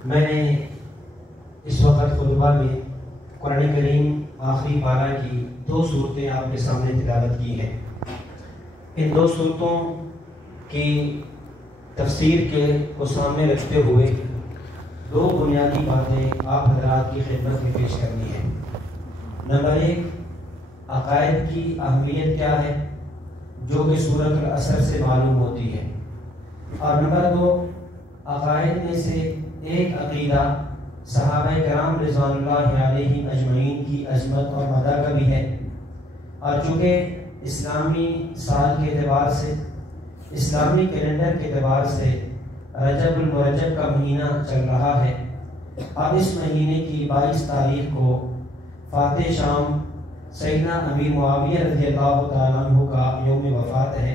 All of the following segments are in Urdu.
میں نے اس وقت خطبہ میں قرآن کریم آخری پارہ کی 2 صورتیں آپ کے سامنے تلاوت کی ہیں۔ ان 2 صورتوں کی تفسیر کو سامنے رکھتے ہوئے 2 بنیادی باتیں آپ حضرات کی خدمت میں پیش کرنی ہے۔ نمبر 1، عقائد کی اہمیت کیا ہے جو کہ سورۃ العصر سے معلوم ہوتی ہے، اور نمبر 2، عقائد میں سے ایک عقیدہ صحابہ کرام رضوان اللہ علیہم اجمعین کی عظمت اور مدح کا بھی ہے، اور چونکہ اسلامی سال کے اعتبار سے، اسلامی کیلنڈر کے اعتبار سے رجب المرجب کا مہینہ چل رہا ہے، اور اس مہینے کی 22 تاریخ کو فاتح شام سیدنا امیر معاویہ رضی اللہ تعالیٰ عنہ کا یوم وفات ہے۔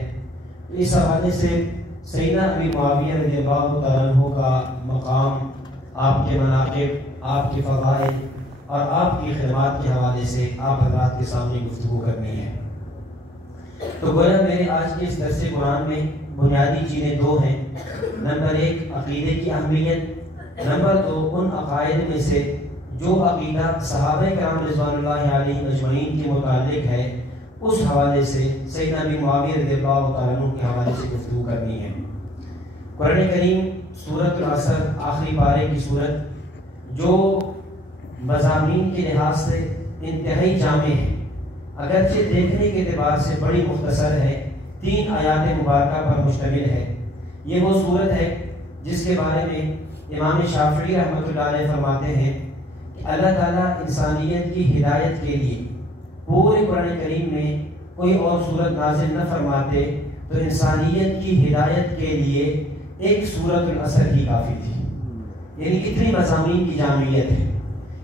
اس حوالے سے سیدنا امیر معاویہ رضی اللہ تعالیٰ عنہ کا مقام، آپ کے مناقب، آپ کے فضائل اور آپ کی خدمات کے حوالے سے آپ حضرات کے سامنے گفتگو کرنی ہے۔ تو گویا میرے آج کے اس درس قرآن میں بنیادی چیزیں 2 ہیں۔ نمبر 1، عقیدے کی اہمیت، نمبر 2، ان عقائد میں سے جو عقیدہ صحابہ کرام رضوان اللہ علیہ اجمعین کے متعلق ہے، اس حوالے سے سیدنا ابی معاویہ رضی اللہ تعالیٰ عنہ کے حوالے سے گفتگو کرنی ہے۔ قرآن کریم سورۃ العصر آخری پارے کی سورت جو مضامین کے لحاظ سے انتہائی جامع ہے، اگرچہ دیکھنے کے اعتبار سے بڑی مختصر ہے، 3 آیات مبارکہ پر مشتمل ہے۔ یہ وہ سورت ہے جس کے بارے میں امام شافعی رحمۃ اللہ علیہ فرماتے ہیں کہ اللہ تعالیٰ انسانیت کی ہدایت کے لیے پورے قرآن کریم میں کوئی اور سورت نازل نہ فرماتے تو انسانیت کی ہدایت کے لیے ایک سورۃ العصر ہی کافی تھی۔ یعنی کتنی مضامین کی جامعیت ہے۔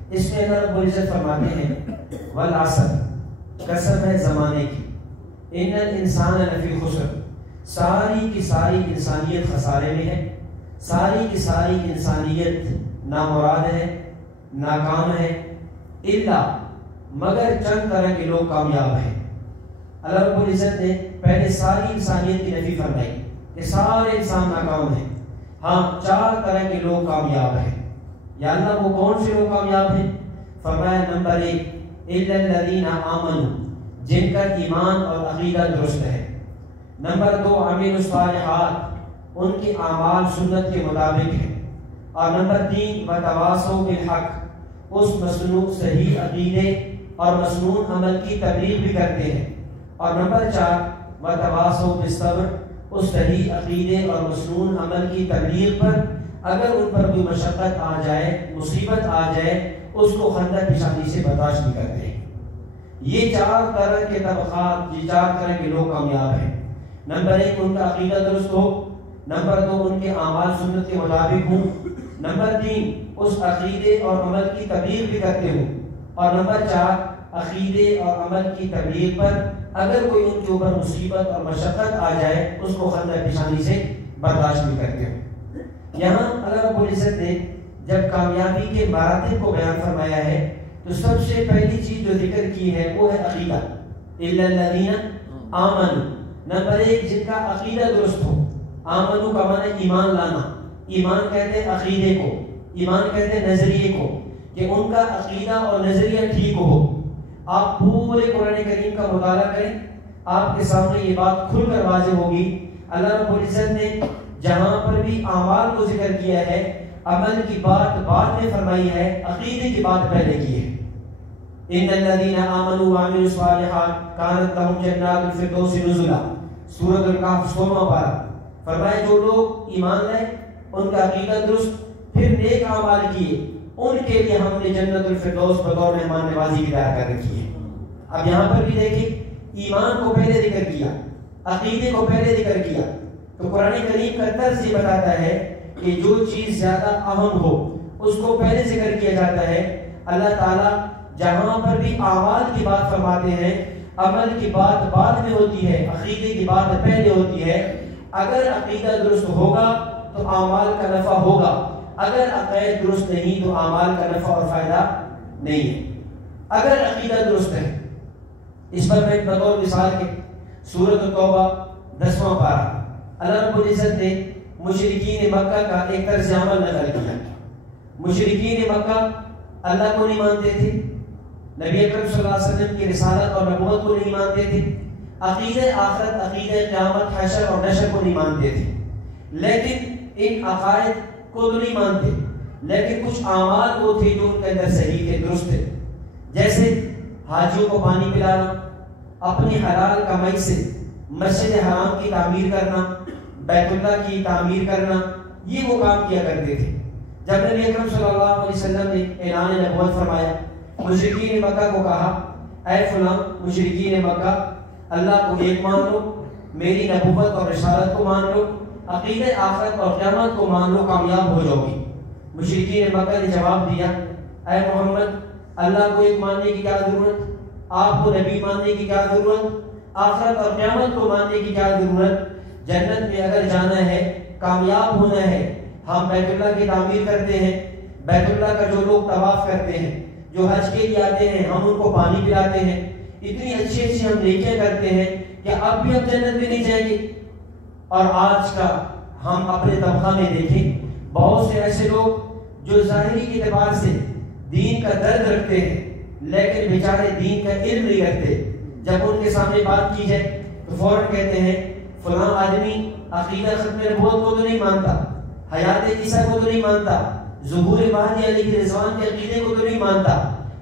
اس میں اللہ رب العزت فرماتے ہیں والعصر، قسم ہے زمانے کی، ان الانسان لفی خسر، ساری کی ساری انسانیت خسارے میں ہے، ساری کی ساری انسانیت نامراد ہے، ناکام ہے، الا مگر چند طرح کے لوگ کامیاب ہیں۔ اللہ رب العزت نے پہلے ساری انسانیت کی نفی فرمائی کہ سارے انسان ناکام ہیں، ہاں 4 طرح کے لوگ کامیاب ہیں۔ یا اللہ وہ کون سے لوگ کامیاب ہیں؟ فرمایا نمبر 1، الا الذین آمنوا، جن کا ایمان اور عقیدہ درست ہے۔ نمبر 2، عملوا الصالحات، ان کے اعمال سنت کے مطابق ہیں۔ اور نمبر 3، وتواصوا بالحق، اس مسنون صحیح عقیدے اور مسنون عمل کی تبلیغ بھی کرتے ہیں۔ اور نمبر 4، وتواصوا بالصبر، اس صحیح عقیدے اور مسنون عمل کی تبلیغ پر اگر ان پر کوئی مشقت آ جائے، مصیبت آ جائے، اس کو خندہ پیشانی سے برداشت بھی کرتے ہیں۔ یہ 4 طرح کے طبقات، یہ 4 طرح کے لوگ کامیاب ہیں۔ نمبر 1، ان کا عقیدہ درست ہو۔ نمبر 2، ان کے اعمال سنت کے مطابق ہوں۔ نمبر 3، اس عقیدے اور عمل کی تبلیغ بھی کرتے ہوں۔ اور نمبر 4، عقیدے اور عمل کی تبلیغ پر اگر کوئی ان کے اوپر مصیبت اور مشقت آ جائے، اس کو خندہ پیشانی سے برداشت بھی کرتے ہوں۔ یہاں اللہ رب العزت نے جب کامیابی کے مراتب کو بیان فرمایا ہے تو سب سے پہلی چیز جو ذکر کی ہے وہ ہے عقیدہ، الا الذین آمنوا۔ نمبر 1، جن کا عقیدہ درست ہو۔ آمنو کا معنی ایمان لانا، ایمان کہتے ہیں عقیدے کو، ایمان کہتے ہیں نظریے کو، کہ ان کا عقیدہ اور نظریہ ٹھیک ہو۔ آپ پورے قرآن کریم کا مطالعہ کریں، آپ کے سامنے یہ بات کھل کر واضح ہوگی۔ اللہ رب العزت نے جہاں پر بھی اعمال کو ذکر کیا ہے، عمل کی بات بعد میں فرمائی ہے، عقیدے کی بات پہلے کی ہے۔ ان الذین آمنوا وعملوا الصالحات کانت لهم جنات الفردوس نزلا، سورۃ الکہف 16واں پارہ۔ فرمایا جو لوگ ایمان لائے، ان کا عقیدہ درست، پھر نیک اعمال کیے، ان کے لیے ہم نے جنت الفردوس بطور مہمان نوازی کی تیار کر رکھی ہے۔ اب یہاں پر بھی دیکھیں، ایمان کو پہلے ذکر کیا، عقیدے کو پہلے ذکر کیا، تو قرآن کریم کا طرز یہ بتاتا ہے کہ جو چیز زیادہ اہم ہو اس کو پہلے ذکر کیا جاتا ہے۔ اللہ تعالیٰ جہاں پر بھی اعمال کی بات فرماتے ہیں، عمل کی بات بعد میں ہوتی ہے، عقیدے کی بات پہلے ہوتی ہے۔ اگر عقیدہ درست ہوگا تو اعمال کا نفع ہوگا، اگر عقائد درست نہیں تو اعمال کا نفع اور فائدہ نہیں ہے۔ اگر عقیدہ درست ہے، اس پر میں بطور مثال کے سورۃ التوبہ 10واں پارہ، اللہ رب العزت نے مشرکین مکہ کا ایک طرز عمل نقل کیا۔ مشرکین مکہ اللہ کو نہیں مانتے تھے، نبی اکرم صلی اللہ علیہ وسلم کی رسالت اور نبوت کو نہیں مانتے تھے، عقیدہ آخرت، عقیدہ قیامت، حشر اور نشر کو نہیں مانتے تھے، لیکن ان عقائد کو تو نہیں مانتے، لیکن کچھ اعمال وہ تھے جو ان کے اندر صحیح تھے، درست تھے، جیسے حاجیوں کو پانی پلانا، اپنی حلال کمائی سے مسجد حرام کی تعمیر کرنا، بیت اللہ کی تعمیر کرنا، یہ وہ کام کیا کرتے تھے۔ جب نبی اکرم صلی اللہ علیہ وسلم نے اعلان نبوت فرمایا، مشرکین مکہ کو کہا اے فلاں مشرکین مکہ، اللہ کو ایک مان لو، میری نبوت اور رسالت کو مان لو، عقیدہ آخرت اور قیامت کو مان لو، کامیاب ہو جاؤ گی۔ مشرکین مکہ نے جواب دیا اے محمد، اللہ کو ایک ماننے کی کیا ضرورت، آپ کو نبی ماننے کی کیا ضرورت، آخرت اور قیامت کو ماننے کی کیا ضرورت، جنت میں اگر جانا ہے، کامیاب ہونا ہے، ہم بیت اللہ کی تعمیر کرتے ہیں، بیت اللہ کا جو لوگ طواف کرتے ہیں، جو حج کے لیے آتے ہیں، ہم ان کو پانی پلاتے ہیں، اتنی اچھی اچھی ہم نیکیاں کرتے ہیں کہ اب بھی ہم جنت میں نہیں جائیں گے۔ اور آج کا ہم اپنے طبقہ میں دیکھیں، بہت سے ایسے لوگ جو ظاہری اعتبار سے دین کا درد رکھتے ہیں لیکن بیچارے دین کا علم نہیں رکھتے، جب ان کے سامنے بات کی جائے تو فوراً کہتے ہیں فلاں آدمی عقیدہ ختم نبوت کو تو نہیں مانتا، حیات عیسیٰ کو تو نہیں مانتا، ظہور مہدی علیہ رضوان کے عقیدے کو تو نہیں مانتا،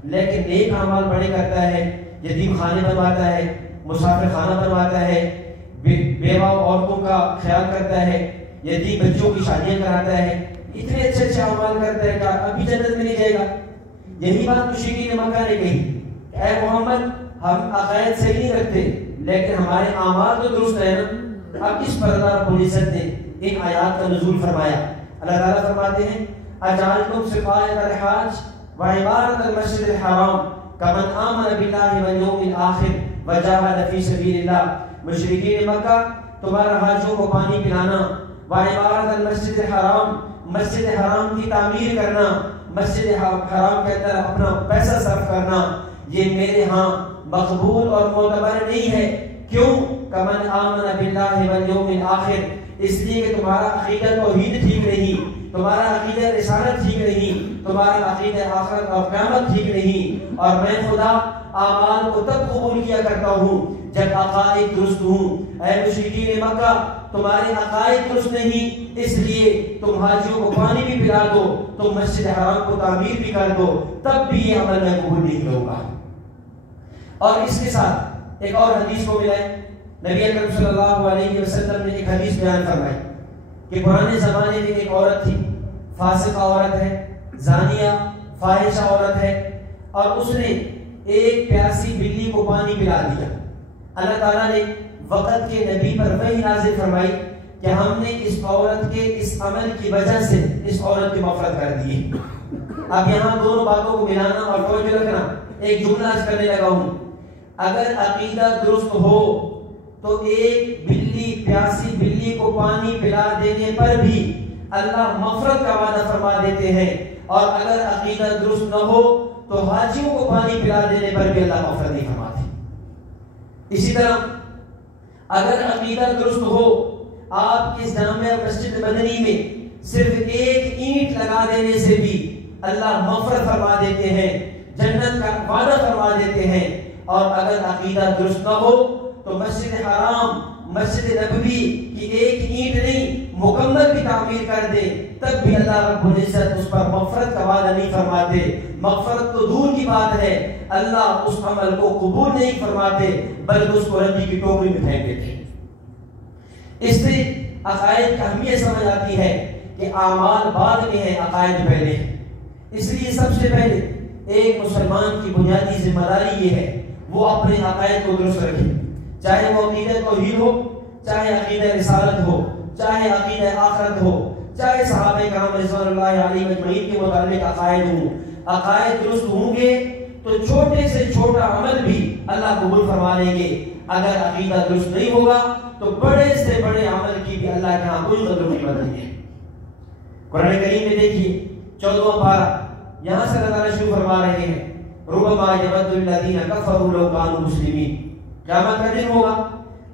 لیکن نیک اعمال بڑے کرتا ہے، یتیم خانے بنواتا ہے، مسافر خانہ بنواتا ہے، بیوہ عورتوں کا خیال کرتا ہے، یتیم بچوں کی شادیاں کراتا ہے، اتنے اچھے اچھے اعمال کرتا ہے کہ ابھی جنت میں نہیں جائے گا۔ یہی بات مشرکین مکہ نے کہی، اے محمد ہم عقائد صحیح نہیں رکھتے لیکن ہمارے اعمال تو درست ہیں نا۔ اب اس پر اللہ رب العزت نے ان آیات کا نزول فرمایا۔ اللہ تعالیٰ فرماتے ہیں اجعلتم سقایۃ الحاج وعمارۃ المسجد الحرام کمن آمن باللہ والیوم الآخر وجاہد فی سبیل اللہ۔ مشرکین مکہ تمہارا حاجیوں کو پانی پلانا، وعمارۃ المسجد الحرام، مسجد حرام کی تعمیر کرنا، مسجد حرام کے اندر اپنا پیسہ صرف کرنا، یہ میرے ہاں مقبول اور معتبر نہیں ہے۔ کیوں؟ کمن آمن باللہ والیوم الآخر، اس لیے کہ تمہارا عقیدہ توحید ٹھیک نہیں، تمہارا عقیدہ رسالت ٹھیک نہیں، تمہارا عقیدہ آخرت اور قیامت ٹھیک نہیں، اور میں خدا اعمال کو تب قبول کیا کرتا ہوں جب عقائد درست ہوں۔ اے مشرکین مکہ تمہارے عقائد درست نہیں، اس لیے تم حاجیوں کو پانی بھی پلا دو، تم مسجد حرام کو تعمیر بھی کر دو، تب بھی یہ عمل میں قبول نہیں ہوگا۔ اور اس کے ساتھ ایک اور حدیث کو ملائیں، نبی اکرم صلی اللہ علیہ وسلم نے ایک حدیث بیان فرمائی کہ پرانے زمانے میں ایک عورت تھی، فاسقہ عورت ہے، زانیہ فاحشہ عورت ہے، اور اس نے ایک پیاسی بلی کو پانی پلا دیا۔ اللہ تعالیٰ نے وقت کے نبی پر وحی نازل فرمائی کہ ہم نے اس عورت کے اس عمل کی وجہ سے اس عورت کی مغفرت کر دی۔ اب یہاں دونوں باتوں کو ملانا اور توجہ رکھنا، ایک جملہ عرض کرنے لگا ہوں، اگر عقیدہ درست ہو تو ایک بلی، پیاسی بلی کو پانی پلا دینے پر بھی اللہ مغفرت کا وعدہ فرما دیتے ہیں، اور اگر عقیدہ درست نہ ہو تو حاجیوں کو پانی پلا دینے پر بھی اللہ مغفرت نہیں فرماتے۔ اسی طرح اگر عقیدہ درست ہو، آپ اس جامع مسجد مدنی میں صرف ایک اینٹ لگا دینے سے بھی اللہ مغفرت فرما دیتے ہیں، جنت کا وعدہ فرما دیتے ہیں، اور اگر عقیدہ درست نہ ہو تو مسجد حرام، مسجد نبوی کی ایک اینٹ نہیں مکمل بھی تعمیر کر دے تب بھی اللہ رب العزت اس پر مغفرت کا وعدہ نہیں فرماتے۔ مغفرت تو دور کی بات ہے، اللہ اس عمل کو قبول نہیں فرماتے بلکہ اس کو رنجی کی ٹوکری میں پھینک دیتے۔ اس سے عقائد کی اہمیت سمجھ آتی ہے کہ اعمال بعد میں ہیں، عقائد پہلے ہیں۔ اس لیے سب سے پہلے ایک مسلمان کی بنیادی ذمہ داری یہ ہے وہ اپنے عقائد کو درست رکھے، چاہے وہ عقیدہ توحید ہو، چاہے عقیدہ رسالت ہو، چاہے عقیدہ آخرت ہو، چاہے صحابہ کرام رضوان اللہ علیہ اجمعین کے متعلق عقائد ہوں۔ عقائد درست ہوں گے تو چھوٹے سے چھوٹا عمل بھی اللہ قبول فرما لیں گے، اگر عقیدہ درست نہیں ہوگا تو بڑے سے بڑے عمل کی بھی اللہ کے ہاں کوئی قدر و قیمت نہیں ہے۔ قرآن کریم میں دیکھیے 14واں پارہ، یہاں سے اللہ تعالیٰ شروع فرما رہے ہیں ربما یود الذین کفروا لو کانوا مسلمین۔ قیامت کا دن ہوگا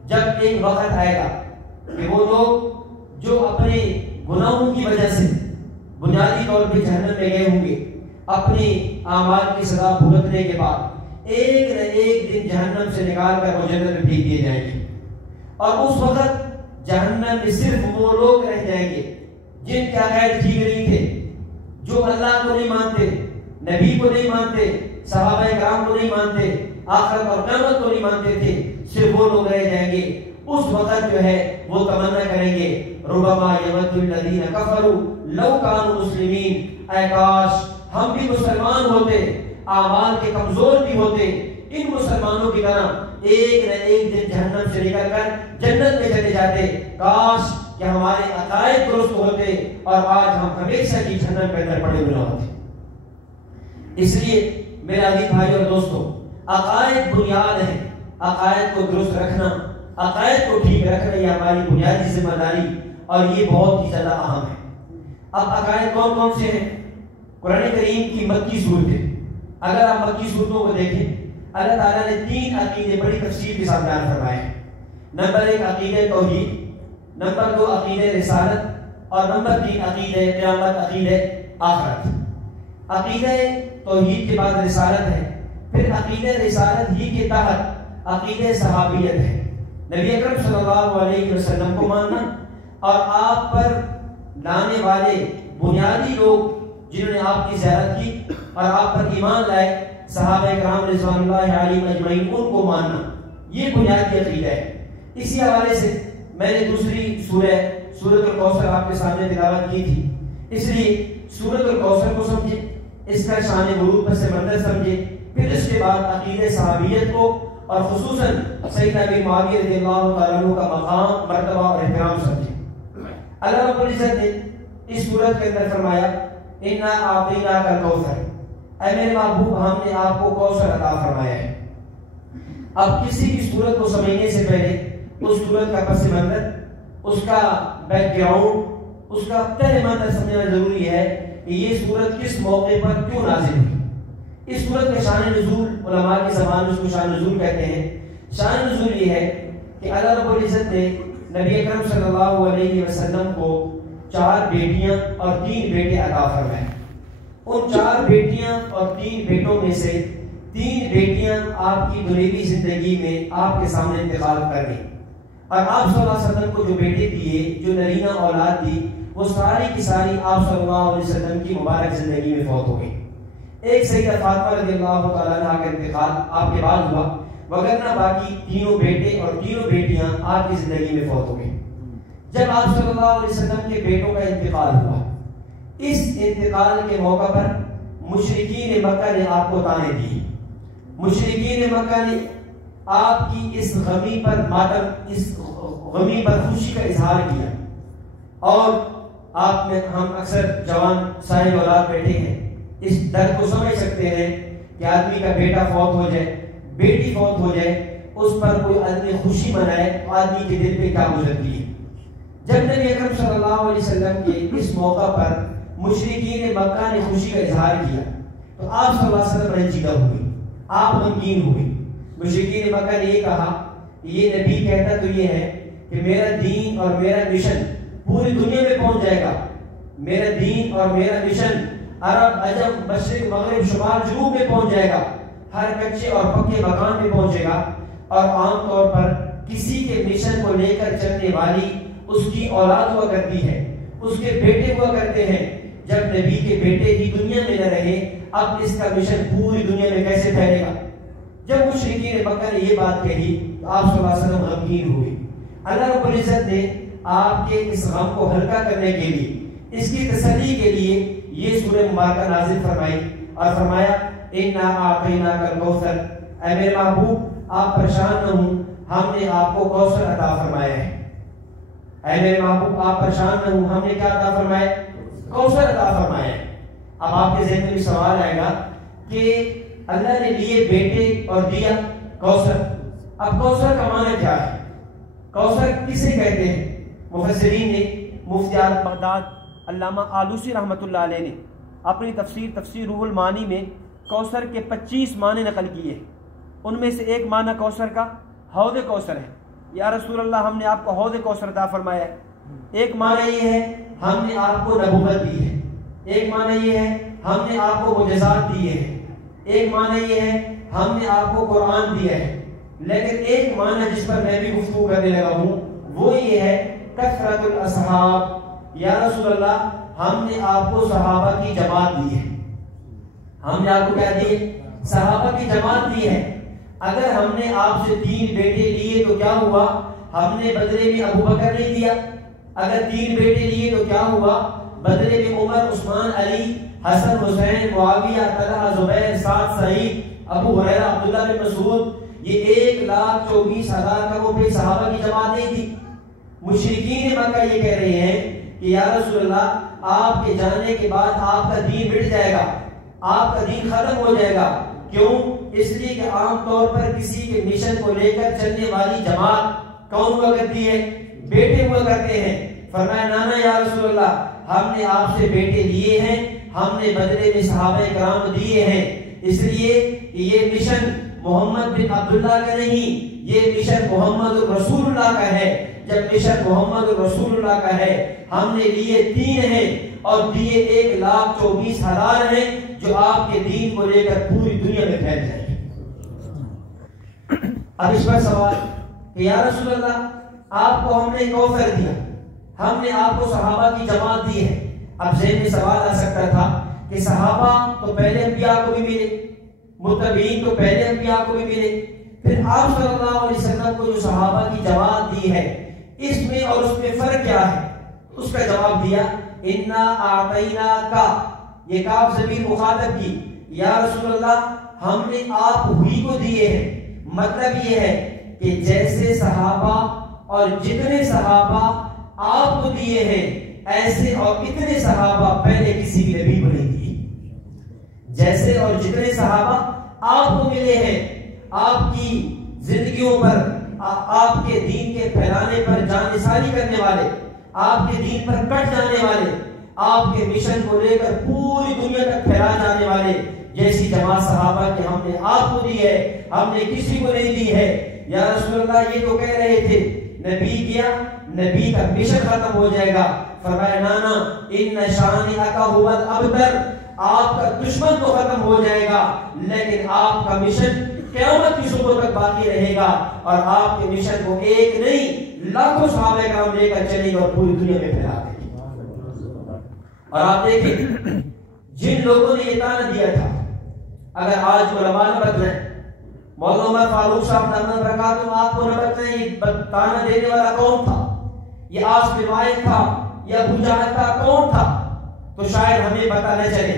جب ایک وقت آئے گا کہ وہ لوگ جو اپنے گناہوں کی وجہ سے بنیادی طور مرتبے جہنم میں گئے ہوں گے اپنے اعمال کی سزا بھگتنے کے بعد، ایک نہ ایک دن جہنم سے نکال کر وہ جنت میں بھیج دیے جائیں گے، اور اس وقت جہنم میں صرف وہ لوگ رہ جائیں گے جن کے عقائد ٹھیک نہیں تھے، جو اللہ کو نہیں مانتے، نبی کو نہیں مانتے، صحابہ کرام کو نہیں مانتے، آخرت اور قیامت کو نہیں مانتے تھے، صرف وہ لوگ رہ جائیں گے۔ اس وقت جو ہے وہ تمنا کریں گے، ربما یود الذین کفروا لو کانوا مسلمین، اے کاش ہم بھی مسلمان ہوتے، اعمال کے کمزور بھی ہوتے، ان مسلمانوں کی طرح ایک نہ ایک دن جہنم سے نکل کر جنت میں چلے جاتے، کاش کہ ہمارے عقائد درست ہوتے اور آج ہم ہمیشہ کی جہنم کے اندر پڑے ہوئے ہوتے۔ اس لیے میرے عزیز بھائی اور دوستو، عقائد بنیاد ہے، عقائد کو درست رکھنا، عقائد کو ٹھیک رکھنا یہ ہماری بنیادی ذمہ داری اور یہ بہت ہی زیادہ اہم ہے۔ اب عقائد کون کون سے ہیں؟ قرآن کریم کی مکی صورتیں، اگر آپ مکی صورتوں کو دیکھیں، اللہ تعالیٰ نے 3 عقیدے بڑی تفصیل کے ساتھ بیان فرمائے ہیں۔ نمبر 1 عقیدہ توحید، نمبر 2 عقیدہ رسالت، اور نمبر 3 عقیدہ قیامت، عقیدہ آخرت۔ عقیدہ توحید کے بعد رسالت ہے، پھر عقیدہ رسالت ہی کے تحت عقیدہ صحابیت ہے، نبی اکرم صلی اللہ علیہ وسلم کو ماننا اور آپ پر لانے والے بنیادی لوگ جنہوں نے آپ کی زیارت کی اور آپ پر ایمان لائے، صحابہ کرام رضوان اللہ علیہم اجمعین، ان کو ماننا، یہ بنیادی عقیدہ ہے۔ اسی حوالے سے میں نے دوسری سورۃ الکوثر آپ کے سامنے تلاوت کی تھی، اس لیے سورۃ الکوثر کو سمجھے، اس کا شان ورود پس منظر سمجھے، پھر اس کے بعد عقیدہ صحابیت کو اور خصوصاً سیدنا ابن معاویہ رضی اللہ تعالیٰ عنہ کا مقام، مرتبہ اور احترام سمجھے۔ اللہ رب العزت نے اس سورت کے اندر فرمایا، اِنَّا أَعْطَيْنَاكَ الْكَوْثَرَ، اے میرے محبوب ہم نے آپ کو کوثر عطا فرمایا ہے۔ اب کسی بھی سورت کو سمجھنے سے پہلے اس سورت کا پس منظر، اس کا بیک گراؤنڈ، اس کا پہلے منظر سمجھنا ضروری ہے کہ یہ سورت کس موقع پر کیوں نازل ہوئی۔ اس سورت کا شان نزول، علماء کی زبان میں اس کو شان نزول کہتے ہیں۔ شان نزول یہ ہے کہ اللہ رب العزت نے نبی اکرم صلی اللہ علیہ وسلم کو 4 بیٹیاں اور 3 بیٹے عطا فرمائے۔ ان 4 بیٹیاں اور 3 بیٹوں میں سے 3 بیٹیاں آپ کی دنیوی زندگی میں آپ کے سامنے انتقال کر گئیں، اور آپ صلی اللہ علیہ وسلم کو جو بیٹے دیے، جو نرینہ اولاد دی، وہ ساری کی ساری آپ صلی اللہ علیہ وسلم کی مبارک زندگی میں فوت ہو گئی۔ ایک سیدہ فاطمہ رضی اللہ تعالیٰ عنہ کا انتقال آپ کے بعد ہوا، وگرنہ باقی 3 بیٹے اور 3 بیٹیاں آپ کی زندگی میں فوت ہو گئی۔ جب آپ صلی اللہ علیہ وسلم کے بیٹوں کا انتقال ہوا، اس انتقال کے موقع پر مشرکین مکہ نے آپ کو تانے دی، مشرکین مکہ نے آپ کی اس غمی پر ماتم، اس غمی پر خوشی کا اظہار کیا، اور آپ میں ہم اکثر جوان صاحب اولاد بیٹھے ہیں، اس درد کو سمجھ سکتے ہیں کہ آدمی کا بیٹا فوت ہو جائے، بیٹی فوت ہو جائے، اس پر کوئی آدمی خوشی منائے تو آدمی کے دل پہ کیا گزرتی ہے۔ جب نبی اکرم صلی اللہ علیہ وسلم کے اس موقع پر مشرکین مکہ نے خوشی کا اظہار کیا تو آپ صلی اللہ علیہ وسلم رنجیدہ ہوئے، آپ غمگین ہوئے۔ مشرکین مکہ نے یہ کہا کہ یہ نبی کہتا تو یہ ہے کہ میرا دین اور میرا مشن پوری دنیا میں پہنچ جائے گا، میرا دین اور میرا مشن عرب، عجم، مشرق، مغرب، شمال، جنوب میں پہنچ جائے گا، ہر کچے اور پکے مکان میں پہنچے گا، اور عام طور پر کسی کے مشن کو لے کر چلنے والی اس کی اولاد ہوا کرتی ہے، اس کے بیٹے ہوا کرتے ہیں۔ جب نبی کے بیٹے ہی دنیا میں نہ رہے، اب اس کا مشن پوری دنیا میں کیسے پھیلے گا؟ جب مشرکین مکہ نے یہ بات کہی تو آپ صلی اللہ علیہ وسلم غمگین ہوئے۔ اللہ رب العزت نے آپ کے اس غم کو ہلکا کرنے کے لیے، اس کی تسلی کے لیے یہ سورہ مبارکہ نازل فرمائی اور فرمایا، اِنَّا أَعْطَيْنَاكَ الْكَوْثَرَ، اے میرے محبوب آپ پریشان نہ ہوں، ہم نے آپ کو کوثر عطا فرمایا ہے۔ اے میرے محبوب آپ پریشان نہ ہوں، ہم نے کیا عطا فرمایا؟ کوثر عطا فرمایا ہے۔ اب آپ کے ذہن میں بھی سوال آئے گا کہ اللہ نے لیے بیٹے اور دیا کوثر، اب کوثر کا معنی کیا ہے؟ کوثر کسے کہتے ہیں؟ مفسرین نے، مفتی بغداد علامہ آلوسی رحمۃ اللہ علیہ نے اپنی تفسیر روح المعانی میں کوثر کے 25 معنی نقل کیے۔ ان میں سے ایک معنی کوثر کا حوض کوثر ہے، یا رسول اللہ ہم نے آپ کو حوض کوثر عطا فرمایا ہے۔ ایک معنی یہ ہے ہم نے آپ کو نبوت دی ہے، ایک معنی یہ ہے ہم نے آپ کو معجزات دیے ہیں، ایک معنی یہ ہے ہم نے آپ کو قرآن دیا ہے، لیکن ایک معنی جس پر میں بھی گفتگو کرنے لگا ہوں وہ یہ ہے کثرت الاصحاب۔ یا رسول اللہ ہم نے آپ کو صحابہ کی جماعت دی ہے، ہم نے آپ کو کیا دی ہے؟ صحابہ کی جماعت دی ہے۔ اگر ہم نے آپ سے 3 بیٹے لیے تو کیا ہوا؟ ہم نے بدلے میں ابو بکر نہیں دیا۔ اگر 3 بیٹے لیے تو کیا ہوا؟ بدلے میں عمر، عثمان، علی، حسن، حسین، معاویہ، طلحہ، زبیر، سعد، سعید، ابو ہریرہ، عبداللہ بن مسعود، یہ 1,24,000 کا وہ صحابہ کی جماعت نہیں تھی۔ مشرکین مکہ یہ کہہ رہے ہیں کہ یا رسول اللہ آپ کے جانے کے بعد آپ کا دین مٹ جائے گا، آپ کا دین ختم ہو جائے گا۔ کیوں؟ اس لیے کہ عام طور پر کسی کے مشن کو لے کر چلنے والی جماعت کون ہوا کرتی ہے؟ بیٹے ہوا کرتے ہیں۔ فرمایا نانا یا رسول اللہ ہم نے آپ سے بیٹے لیے ہیں، ہم نے بدلے میں صحابہ کرام دیے ہیں، اس لیے کہ یہ مشن محمد بن عبداللہ کا نہیں، یہ مشن محمد رسول اللہ کا ہے۔ جب مشن محمد رسول اللہ کا ہے ہم نے لیے 3 ہیں اور دیے 1,24,000 ہیں جو آپ کے دین کو لے کر پوری دنیا میں پھیل جائے۔ اب اس پر سوال کہ یا رسول اللہ آپ کو ہم نے کوثر دیا، ہم نے آپ کو صحابہ کی جماعت دی ہے۔ اب ذہن میں سوال آ سکتا تھا کہ صحابہ تو پہلے انبیاء کو بھی ملے، متبعین تو پہلے انبیاء کو بھی ملے، پھر آپ صلی اللہ علیہ وسلم کو جو صحابہ کی جماعت دی ہے اس میں اور اس میں فرق کیا ہے؟ اس کا جواب دیا انا اعطینا کا، یہ کاف ضمیر مخاطب کی، یا رسول اللہ ہم نے آپ ہی کو دیے ہیں۔ مطلب یہ ہے کہ جیسے صحابہ اور جتنے صحابہ آپ کو دیے ہیں ایسے اور اتنے صحابہ پہلے کسی بھی نبی کو نہیں دیے۔ جیسے اور جتنے صحابہ آپ کو ملے ہیں، آپ کی زندگیوں پر، آپ کے دین کے پھیلانے پر جان نثاری کرنے والے، آپ کے دین پر کٹ جانے والے، آپ کے مشن کو لے کر پوری دنیا تک پھیلائے جانے والے جیسی جماعت صحابہ کہ ہم نے آپ کو دی ہے، ہم نے کسی کو نہیں دی ہے۔ یا رسول اللہ یہ تو کہہ رہے تھے نبی کیا، نبی کا مشن ختم ہو جائے گا۔ فرمایا نانا ان شانئک هو الابتر، آپ کا دشمن تو ختم ہو جائے گا لیکن آپ کا مشن قیامت کی صبح تک باقی رہے گا، اور آپ کے مشن کو ایک نہیں لاکھوں صحابہ کرام لے کر چلے گا اور پوری دنیا میں پھیلا دیں گے۔ اور آپ دیکھیں جن لوگوں نے یہ طعنہ دیا تھا، اگر آج علماء نہ بدلیں، مولانا عمر فاروق صاحب دامن برکاتہم آپ کو نہ بدلیں، یہ طعنہ دینے والا کون تھا؟ یہ عاص بن وائل تھا یا ابو جہل تھا؟ کون تھا؟ تو شاید ہمیں پتہ نہ چلے،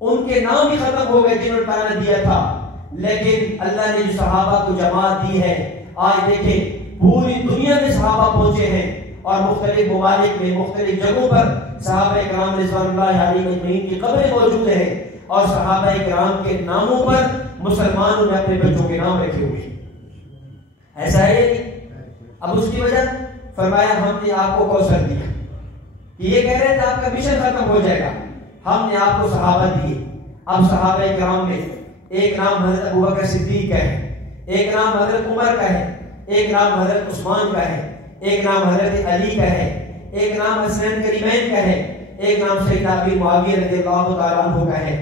ان کے نام بھی ختم ہو گئے جنہوں نے طعنہ دیا تھا، لیکن اللہ نے جو صحابہ کو جماعت دی ہے، آج دیکھیں پوری دنیا میں صحابہ پہنچے ہیں اور مختلف ممالک میں مختلف جگہوں پر صحابہ کرام رضوان اللہ علیہم اجمعین کی قبریں موجود ہیں، اور صحابہ کرام کے ناموں پر مسلمانوں نے اپنے بچوں کے نام رکھے ہوئے ہیں۔ ایسا ہے نہیں؟ اب اس کی وجہ فرمایا ہم نے آپ کو کوثر دیا، کہ یہ کہہ رہے تھے آپ کا مشن ختم ہو جائے گا، ہم نے آپ کو صحابہ دیے۔ اب صحابہ کرام میں ایک نام حضرت ابوبکر صدیق کا ہے، ایک نام حضرت عمر کا ہے، ایک نام حضرت عثمان کا ہے، ایک نام حضرت علی کا ہے، ایک نام حسنین کریمین کا ہے، ایک نام سیدنا ابی معاویہ رضی اللہ تعالیٰ عنہ کا ہے۔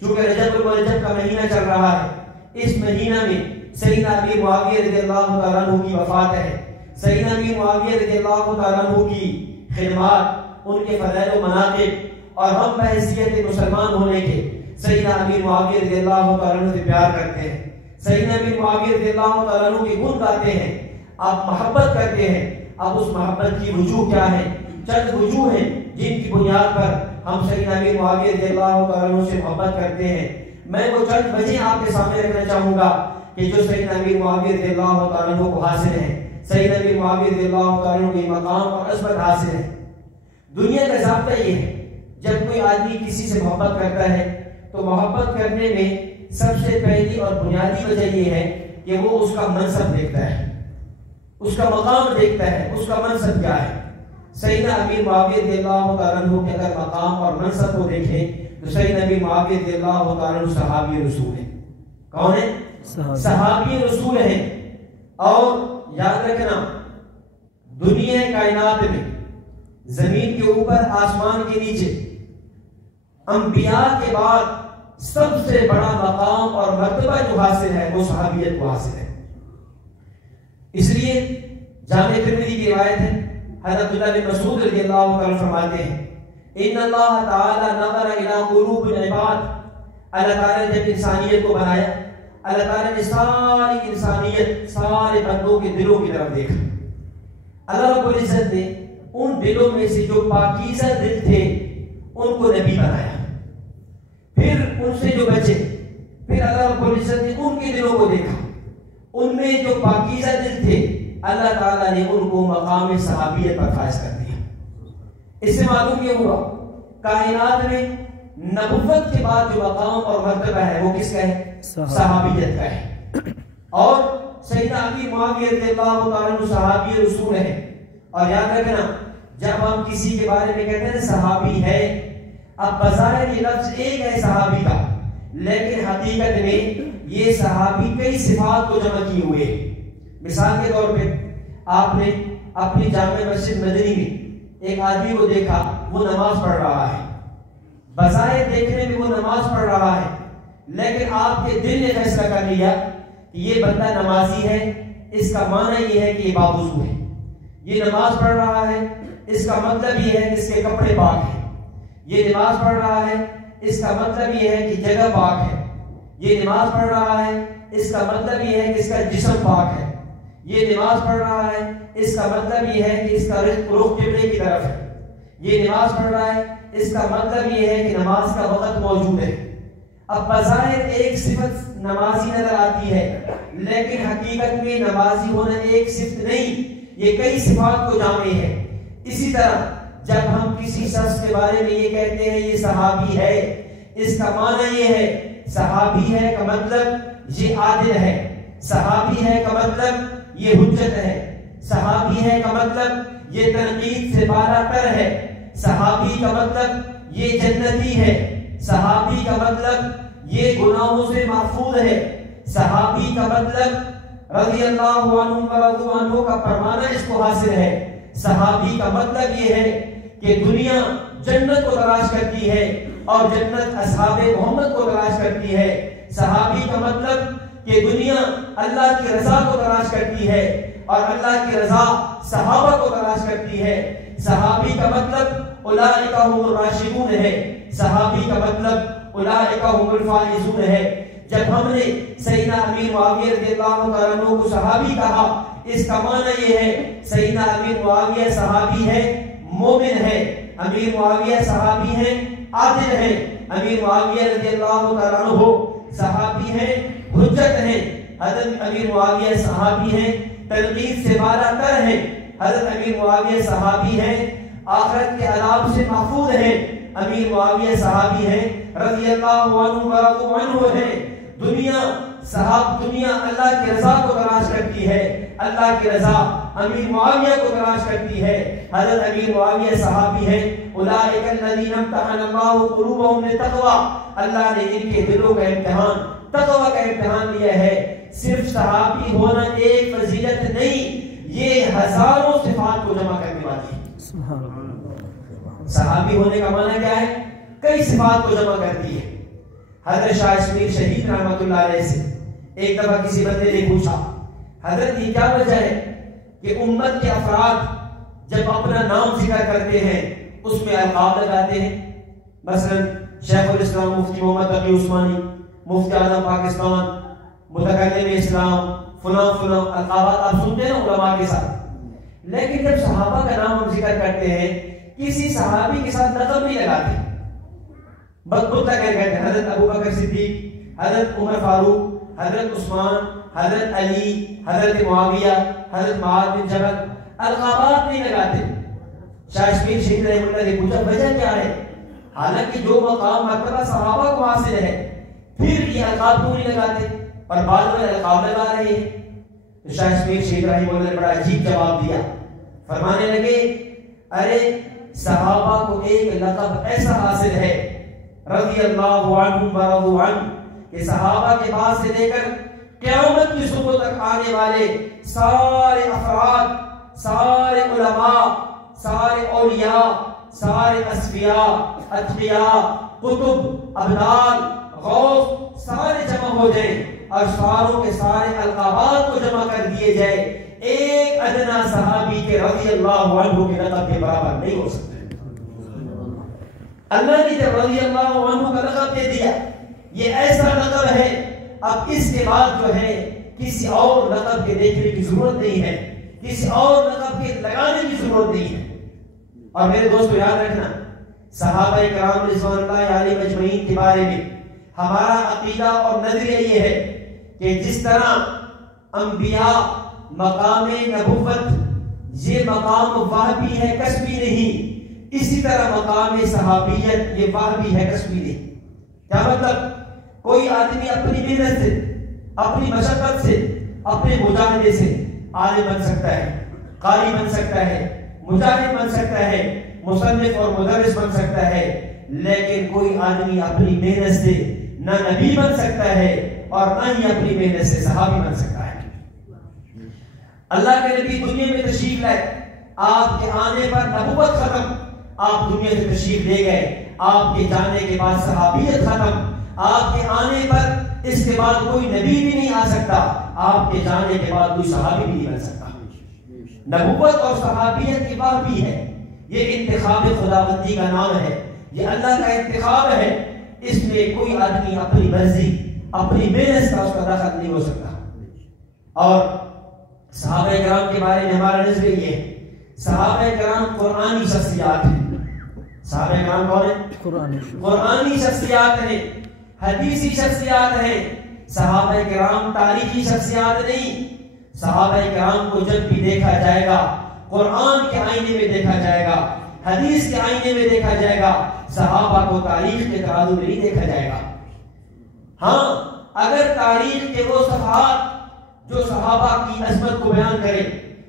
چونکہ رجب المرجب کا مہینہ چل رہا ہے، اس مہینہ میں سیدنا ابی معاویہ رضی اللہ تعالیٰ عنہ کی وفات ہے۔ سیدنا ابی معاویہ رضی اللہ تعالیٰ عنہ کی خدمات، ان کے فضائل و مناقب، اور ہم بحیثیت مسلمان ہونے کے سیدنا امیر معاویہ رضی اللہ تعالیٰ عنہ سے پیار کرتے ہیں، سیدنا امیر معاویہ رضی اللہ تعالیٰ عنہ کے گن گاتے ہیں، آپ محبت کرتے ہیں۔ اب اس محبت کی وجوہ کیا ہے؟ چند وجوہ ہیں جن کی بنیاد پر ہم سیدنا امیر معاویہ رضی اللہ تعالیٰ عنہ سے محبت کرتے ہیں۔ میں وہ چند وجہ آپ کے سامنے رکھنا چاہوں گا کہ جو سیدنا امیر معاویہ رضی اللہ تعالیٰ عنہ کو حاصل ہے، سیدنا امیر معاویہ رضی اللہ تعالیٰ عنہ کی مقام اور عظمت حاصل ہے۔ دنیا کا ضابطہ یہ ہے جب کوئی آدمی کسی سے محبت کرتا ہے تو محبت کرنے میں سب سے پہلی اور بنیادی وجہ یہ ہے کہ وہ اس کا منصب دیکھتا ہے، اس کا مقام دیکھتا ہے، اس کا منصب کیا ہے۔ سیدنا امیر معاویہ رضی اللہ تعالیٰ عنہ کے اگر مقام اور منصب کو دیکھیں تو سیدنا امیر معاویہ رضی اللہ تعالیٰ عنہ صحابی رسول ہیں۔ کون ہیں؟ صحابی رسول ہیں۔ اور یاد رکھنا دنیا کائنات میں، زمین کے اوپر، آسمان کے نیچے انبیاء کے بعد سب سے بڑا مقام اور مرتبہ جو حاصل ہے وہ صحابیت کو حاصل ہے. اس لیے جامع ترمذی کی روایت ہے، حضرت عبداللہ بن مسعود رضی اللہ عنہ فرماتے ہیں ان اللہ تعالی نظر الی قلوب العباد، اللہ تعالی نے جب انسانیت کو بنایا، اللہ تعالی نے ساری انسانیت، سارے بندوں کے دلوں کی طرف دیکھا. اللہ رب العزت نے ان دلوں میں سے جو پاکیزہ دل تھے ان کو نبی بنایا. پھر ان سے جو بچے، پھر اللہ رب العزت نے ان کے دلوں کو دیکھا، ان میں جو پاکیزہ دل تھے اللہ تعالیٰ نے ان کو مقام صحابیت پر فائز کر دیا. اس سے معلوم یہ ہوا کائنات میں نبوت کے بعد جو مقام اور مرتبہ ہے وہ کس کا ہے؟ صحابیت کا ہے. اور سیدنا امیر معاویہ رضی اللہ تعالیٰ عنہ صحابی رسول ہے. اور یاد رکھنا جب ہم کسی کے بارے میں کہتے ہیں صحابی ہے، اب بظاہر یہ لفظ ایک ہے صحابی کا، لیکن حقیقت میں یہ صحابی کئی صفات کو جمع کیے ہوئے. مثال کے طور پہ آپ نے اپنی جامع مسجد مدنی میں ایک آدمی کو دیکھا وہ نماز پڑھ رہا ہے، بظاہر دیکھنے میں وہ نماز پڑھ رہا ہے، لیکن آپ کے دل نے فیصلہ کر لیا کہ یہ بندہ نمازی ہے، اس کا معنی یہ ہے کہ یہ باوضو ہے. یہ نماز پڑھ رہا ہے، اس کا مطلب یہ ہے کہ اس کے کپڑے پاک ہیں. یہ نماز پڑھ رہا ہے، اس کا مطلب یہ ہے کہ جگہ پاک ہے. یہ نماز پڑھ رہا ہے، اس کا مطلب یہ ہے کہ اس کا جسم پاک ہے. یہ نماز پڑھ رہا ہے، اس کا مطلب یہ ہے کہ اس کا رخ قبلے کی طرف ہے. یہ نماز پڑھ رہا ہے، اس کا مطلب یہ ہے کہ نماز کا وقت موجود ہے. اب بظاہر ایک صفت نمازی نظر آتی ہے، لیکن حقیقت میں نمازی ہونا ایک صفت نہیں، یہ کئی صفات کو جامع ہے. اسی طرح جب ہم کسی شخص کے بارے میں یہ کہتے ہیں یہ صحابی ہے، اس کا معنی یہ ہے صحابی ہے کا مطلب یہ عادل ہے، صحابی ہے کا مطلب یہ حجت ہے، صحابی ہے کا مطلب یہ تنقید سے بالا تر ہے، صحابی کا مطلب یہ جنتی ہے، صحابی کا مطلب یہ گناہوں سے محفوظ ہے، صحابی کا مطلب رضی اللہ عنہ ورضوا عنہ کا فرمانا اس کو حاصل ہے. صحابی کا مطلب یہ ہے کہ دنیا جنت کو تلاش کرتی ہے اور جنت اصحاب محمد کو تلاش کرتی ہے. صحابی کا مطلب کہ دنیا اللہ کی رضا کو تلاش کرتی ہے اور اللہ کی رضا صحابہ کو تلاش کرتی ہے. صحابی کا مطلب اولئک هم الراشدون ہے، صحابی کا مطلب اولئک هم الفائزون ہے. جب ہم نے سیدنا امیر معاویہ رضی اللہ تعالیٰ عنہ کو صحابی کہا، اس کا معنی یہ ہے سیدنا امیر معاویہ صحابی ہے، مومن ہے، امیر معاویہ صحابی ہیں، عادل ہیں، امیر معاویہ رضی اللہ تعالیٰ عنہ صحابی ہیں، حجت ہیں، حضرت امیر معاویہ صحابی ہیں، تنقید سے بالا تر ہیں، حضرت امیر معاویہ صحابی ہیں، آخرت کے عذاب سے محفوظ ہیں، امیر معاویہ صحابی ہیں، رضی اللہ عنہ ورضوا عنہ ہیں. دنیا اللہ کی رضا کو تلاش کرتی ہے، اللہ کی رضا امیر معاویہ کو تلاش کرتی ہے. حضرت امیر معاویہ صحابی ہیں. اولئک الذین امتحن اللہ قلوبهم للتقوی، اللہ نے ان کے دلوں کا امتحان تقوی کا امتحان لیا ہے. صرف صحابی ہونا ایک فضیلت نہیں، یہ ہزاروں صفات کو جمع کرنے والی ہے. صحابی ہونے کا معنی کیا ہے؟ کئی صفات کو جمع کرتی ہے. حضرت شاہ اسماعیل شہید رحمۃ اللہ علیہ سے ایک دفعہ کسی بندے نے پوچھا حضرت یہ کیا وجہ ہے کہ امت کے افراد جب اپنا نام ذکر کرتے ہیں اس میں القاب لگاتے ہیں؟ مثلا شیخ الاسلام مفتی محمد تقی عثمانی، مفتی اعظم پاکستان، متکلم اسلام، فلاں فلاں القابات آپ سنتے ہیں علماء کے ساتھ. لیکن جب صحابہ کا نام ہم ذکر کرتے ہیں کسی صحابی کے ساتھ لقب نہیں لگاتے، بدبتا کہتے ہیں حضرت ابو بکر صدیق، حضرت عمر فاروق، حضرت عثمان، حضرت علی، حضرت معاویہ، حضرت معاذ بن جبل، القابات نہیں لگاتے. شاہ اسماعیل شہید رحمۃ اللہ نے پوچھا وجہ کیا ہے؟ حالانکہ جو مقام مرتبہ صحابہ کو حاصل ہے پھر یہ القاب کیوں نہیں لگاتے اور بعد میں القاب لگا رہے ہیں؟ تو شاہ اسماعیل شہید رحمۃ اللہ نے بڑا عجیب جواب دیا. فرمانے لگے ارے صحابہ کو ایک لقب ایسا حاصل ہے رضی اللہ عنہم ورضوا عنہ کہ صحابہ کے بعد سے لے کر قیامت کی صبح تک آنے والے سارے افراد، سارے علماء، سارے اولیاء، سارے اصفیاء، اتقیاء، قطب، ابدال، غوث سارے جمع ہو جائیں اور ساروں کے سارے القابات کو جمع کر دیے جائے، ایک ادنا صحابی کے رضی اللہ عنہ کے لقب کے برابر نہیں ہو سکتے۔ اللہ نے جب رضی اللہ عنہ کا لقب دے دیا، یہ ایسا لقب ہے، اب اس کے بعد جو ہے کسی اور لقب کے دیکھنے کی ضرورت نہیں ہے، کسی اور لقب کے لگانے کی ضرورت نہیں ہے۔ اور میرے دوستو یاد رکھنا، صحابہ کرام رضوان اللہ علیہم اجمعین کے بارے میں ہمارا عقیدہ اور نظریہ یہ ہے کہ جس طرح انبیاء مقام نبوت یہ مقام وہبی ہے، کسبی نہیں، اسی طرح مقام صحابیت یہ وہبی ہے، کسبی نہیں۔ کیا مطلب؟ کوئی آدمی اپنی محنت سے، اپنی مشقت سے، اپنے مجاہدے سے عالم بن سکتا ہے، قاری بن سکتا ہے، مجاہد بن سکتا ہے، مصنف اور مدرس بن سکتا ہے، لیکن کوئی آدمی اپنی محنت سے نہ نبی بن سکتا ہے اور نہ ہی اپنی محنت سے صحابی بن سکتا ہے۔ اللہ کے نبی دنیا میں تشریف لائے، آپ کے آنے پر نبوت ختم، آپ دنیا سے تشریف لے گئے، آپ کے جانے کے بعد صحابیت ختم، آپ کے آنے پر اس کے بعد کوئی نبی بھی نہیں آ سکتا، آپ کے جانے کے بعد کوئی صحابی بھی نہیں بن سکتا۔ نبوت اور صحابیت کی بات بھی ہے، یہ انتخاب خداوندی کا نام ہے، یہ اللہ کا انتخاب ہے، اس میں کوئی آدمی اپنی مرضی، اپنی محنت کا اس کا دخل نہیں ہو سکتا۔ اور صحابہ کرام کے بارے میں ہمارا نظریہ یہ ہے، صحابہ کرام قرآنی شخصیات ہیں۔ صحابہ کرام کون ہیں؟ قرآنی شخصیات ہیں، حدیثی شخصیات ہیں۔ صحابہ کرام تاریخی شخصیات نہیں۔ صحابہ کرام کو جب بھی دیکھا جائے گا، قرآن کے آئینے میں دیکھا جائے گا، حدیث کے آئینے میں دیکھا جائے گا، صحابہ کو تاریخ کے ترازو میں نہیں دیکھا جائے گا۔ ہاں، اگر تاریخ کے وہ صفحات جو صحابہ کی عظمت کو بیان کرے،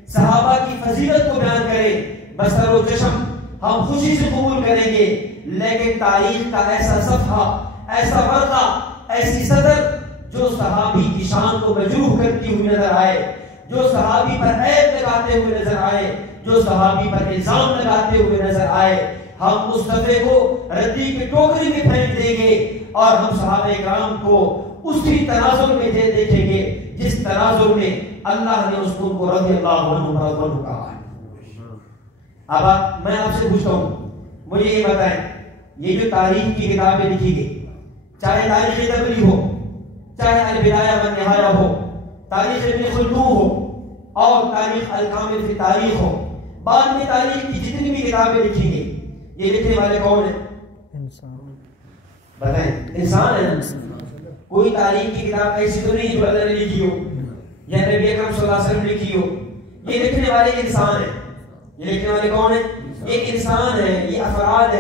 صحابہ کی فضیلت کو بیان کرے، بسر و چشم ہم خوشی سے قبول کریں گے، لیکن تاریخ کا ایسا صفحہ، ایسا ورقہ، ایسی صدر جو صحابی کی شان کو مجروح کرتی ہوئی نظر آئے، جو صحابی پر عیب لگاتے ہوئے نظر آئے، جو صحابی پر الزام لگاتے ہوئے نظر آئے، ہم اس صفحے کو ردی کی ٹوکری میں پھینک دیں گے اور ہم صحابہ کرام کو اسی تناظر میں دیکھیں گے جس تناظر میں اللہ نے اس کو رضی اللہ عنہ کہا ہے۔ اب میں آپ سے پوچھتا ہوں، مجھے یہ بتائیں، یہ جو تاریخ کی کتابیں لکھی گئی، چاہے تاریخ طبری ہو، چاہے البدایہ والنہایہ ہو، تاریخ ابن خلدون ہو اور تاریخ الکامل فی تاریخ ہو، بعد میں تاریخ کی جتنی بھی کتابیں لکھی گئی، یہ لکھنے والے کون ہیں؟ انسان۔ بتائیں، انسان ہے نا؟ کوئی تاریخ کی کتاب ایسی تو نہیں جو اللہ نے لکھی ہو یا نبی اکرم صلی اللہ علیہ وسلم لکھی ہو، یہ لکھنے والے انسان ہیں۔ یہ لکھنے والے کون ہیں؟ یہ انسان ہیں، یہ افراد ہیں۔